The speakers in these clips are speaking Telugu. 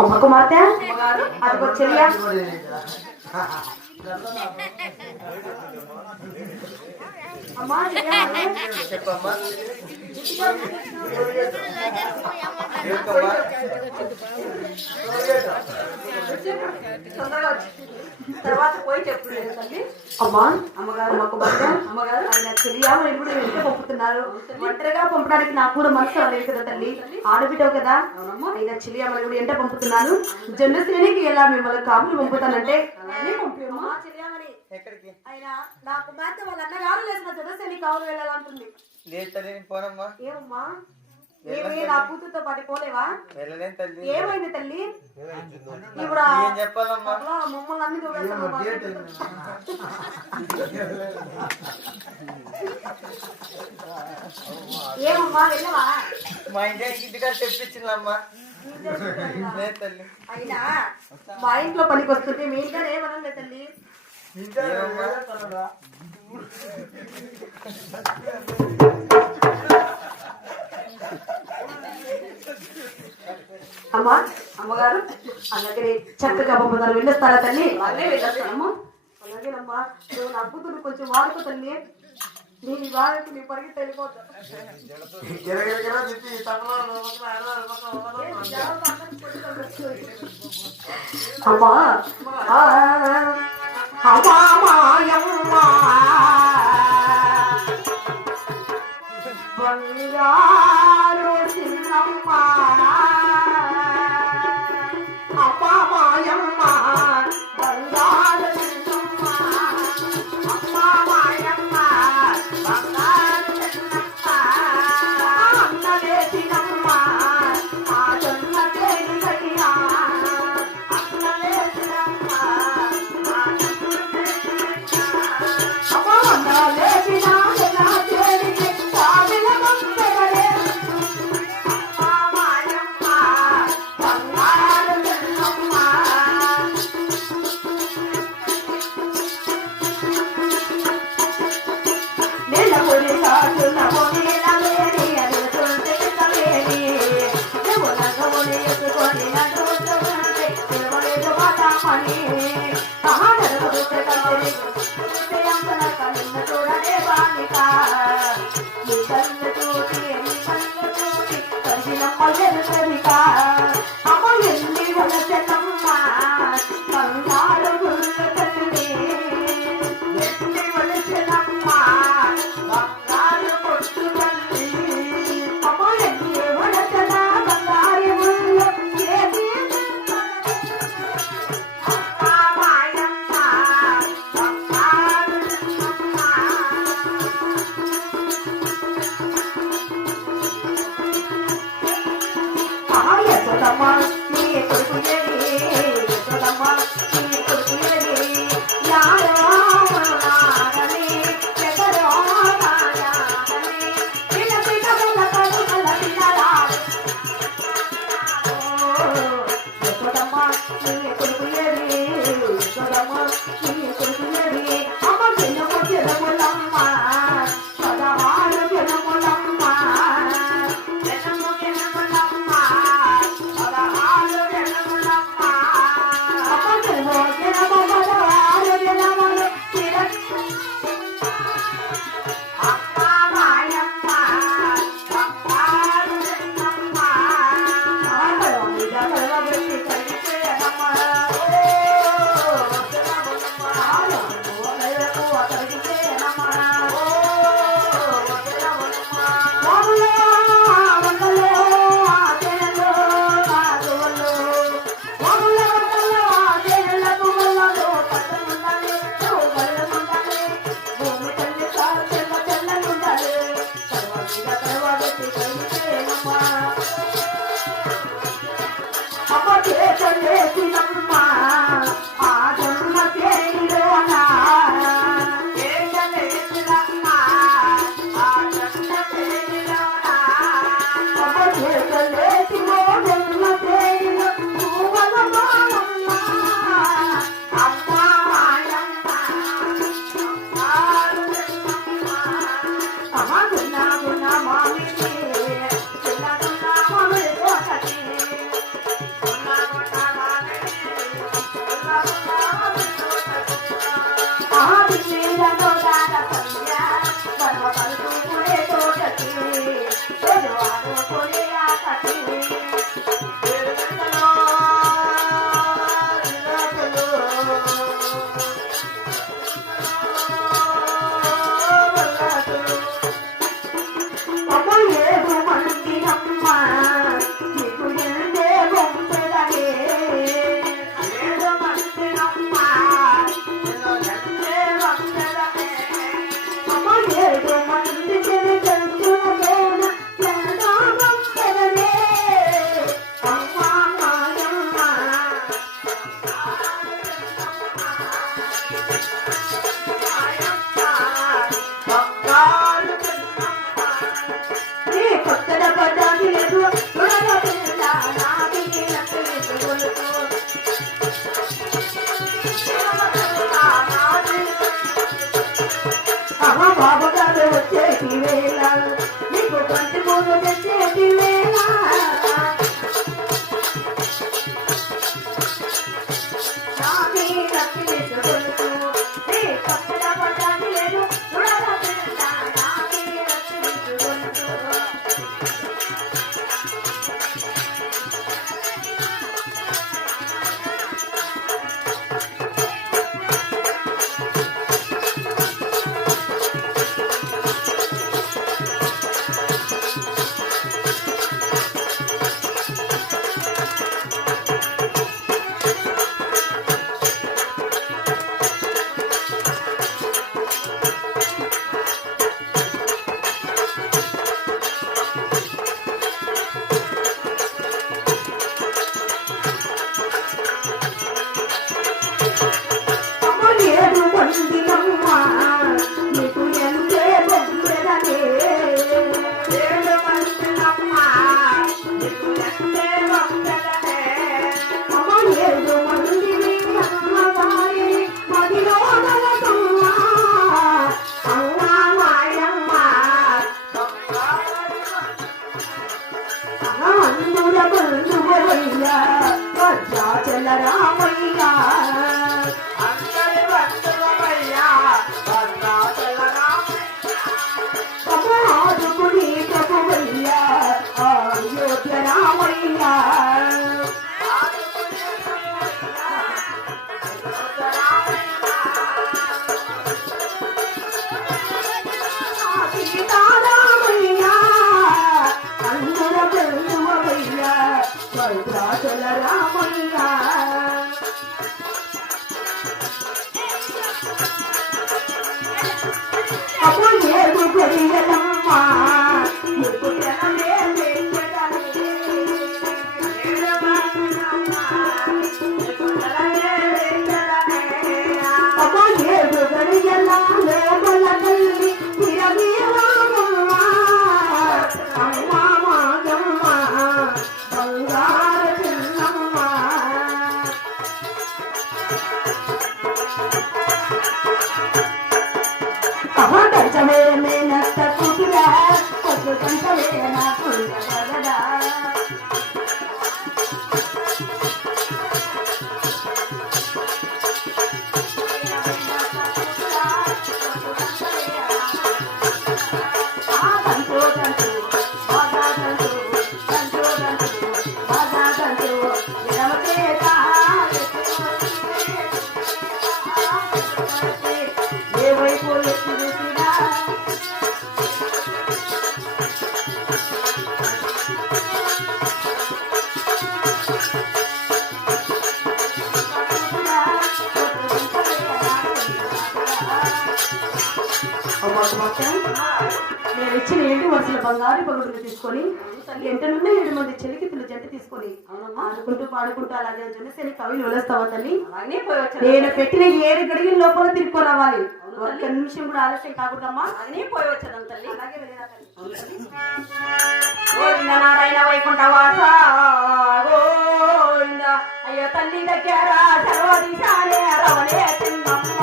అమ్మ కుమార్తె అదిగో చెల్లియా అమ్మా చెప్పమ్మా తర్వాత పోయి చెప్తున్నాను తల్లి. అమ్మా అమ్మగారు అమ్మగారు ఆయన చెల్లియా మరి కూడా ఎంత పంపుతున్నారు. ఒంటరిగా పంపడానికి నాకు కూడా మనసు రాలేదు కదా తల్లి. ఆడబిడ్డవు కదా ఆయన చెల్లియా మరి కూడా ఎంత పంపుతున్నాను. జొన్న శ్రేణికి ఎలా మిమ్మల్ని కాపులు పంపుతానంటే ఆయన నా కుమార్తె వాళ్ళ అన్నగారు లేసిన జొన్న శ్రేణి కావులు వెళ్ళాలంటుంది. ఏమమ్మా ఏమి నా కూతురుతో పాటు పోలేవా? ఏమైంది తల్లి? ఇప్పుడు మమ్మల్ని అన్ని ఏమమ్మా వెళ్ళవా? మా ఇంటికి తెప్పించిందమ్మా. అయినా మా ఇంట్లో పనికి వస్తుంటే మీ ఇంట్లో ఏమన్నా తల్లి? అమ్మా అమ్మగారు అలాగే చక్కగా పంపుతారు వెళ్ళొస్తారా తల్లి? వెళ్ళొస్తానమ్మా. అలాగేనమ్మా నువ్వు నా కూతురు కొంచెం వాడుకో తల్లి. నేను వారికి నీ పరిగెత్తి వెళ్ళిపోతా. అమ్మా బంగారు చిన్నమ్మ అమ్మా మాయమ్మ బంగారు చిన్నమ్మ అమ్మా మాయమ్మ బంగారు చిన్నమ్మ అన్నలే చిన్నమ్మ ఆ జొన్న చేరికయ్యా అన్నలే చిన్నమ్మ అమ్మా అన్నలే అమ్మ బాబు గారు వచ్చేటి వేళ నీకు కంటి పూలు తెచ్చేటి వేళ నాని రక్షించుకుంటూ నీ పక్కన పడ్డాది లేదు చూడగా నాని రక్షించుకుంటూ రామయ్యా ఆదుకుని ప్రభువయ్యా అయోధ్య రామయ్యా సీతారామయ్యా అందుల బంధువయ్యా భద్రాచల రామయ్యా అప్పుడు ఏడు గడియలమ్మా నీకు జనమే అప్పుడు ఏడు గడియల లోపల తల్లి తిరగేవామమ్మా అమ్మా మాగమ్మ బంగారు చిన్నమ్మ కంచమే మేనత్త కుటిరా కొద్దు కంచమే నా కుళ్ళగదా ఏ వైపు చూసినా నేను ఇచ్చిన 7 వరుసల బంగారు పగుడులు తీసుకొని ఎంట నుండి 7 మంది చెలికితులు జంట తీసుకొని ఆడుకుంటూ పాడుకుంటూ అలాగే జనసేన కవిని వదిలేస్తావా తల్లి నేను పెట్టిన 7 గడియల లోపల తిరిగి రావాలి ఒక్క నిమిషం కూడా ఆలస్యం కాకూడదమ్మా అదే పోయి వచ్చాను తల్లి అలాగే నారాయణ వైకుంఠ వాస గోవింద అయ్యో తల్లి దగ్గర సర్వదిశాలే రవణే చిన్నమ్మ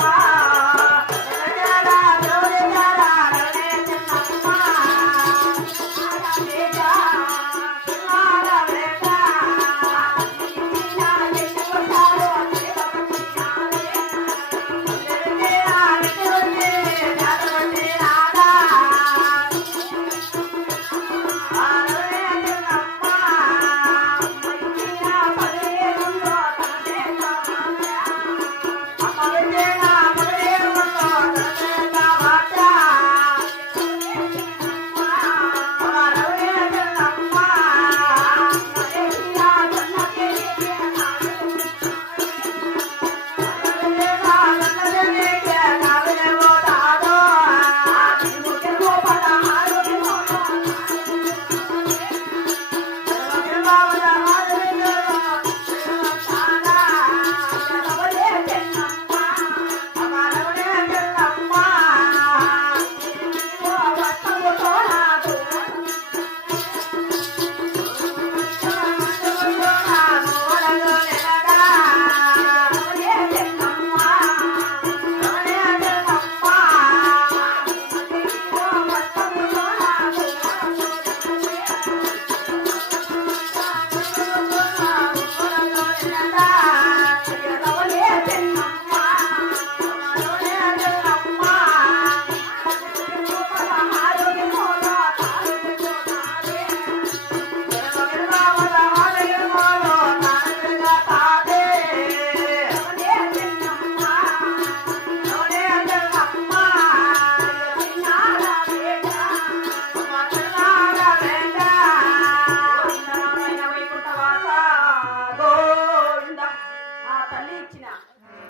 తల్లి ఇచ్చిన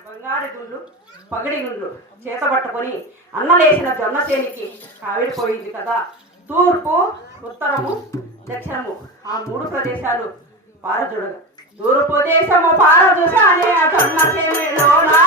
బంగారు గుండ్లు పగిడి గుండ్లు చేతబట్టుకొని అన్నలేసిన జొన్న చేనికి కావిడిపోయింది కదా. తూర్పు, ఉత్తరము, దక్షిణము ఆ 3 ప్రదేశాలు పారజుడగా తూర్పు దేశము పారజుసానే జొన్న చేలోనా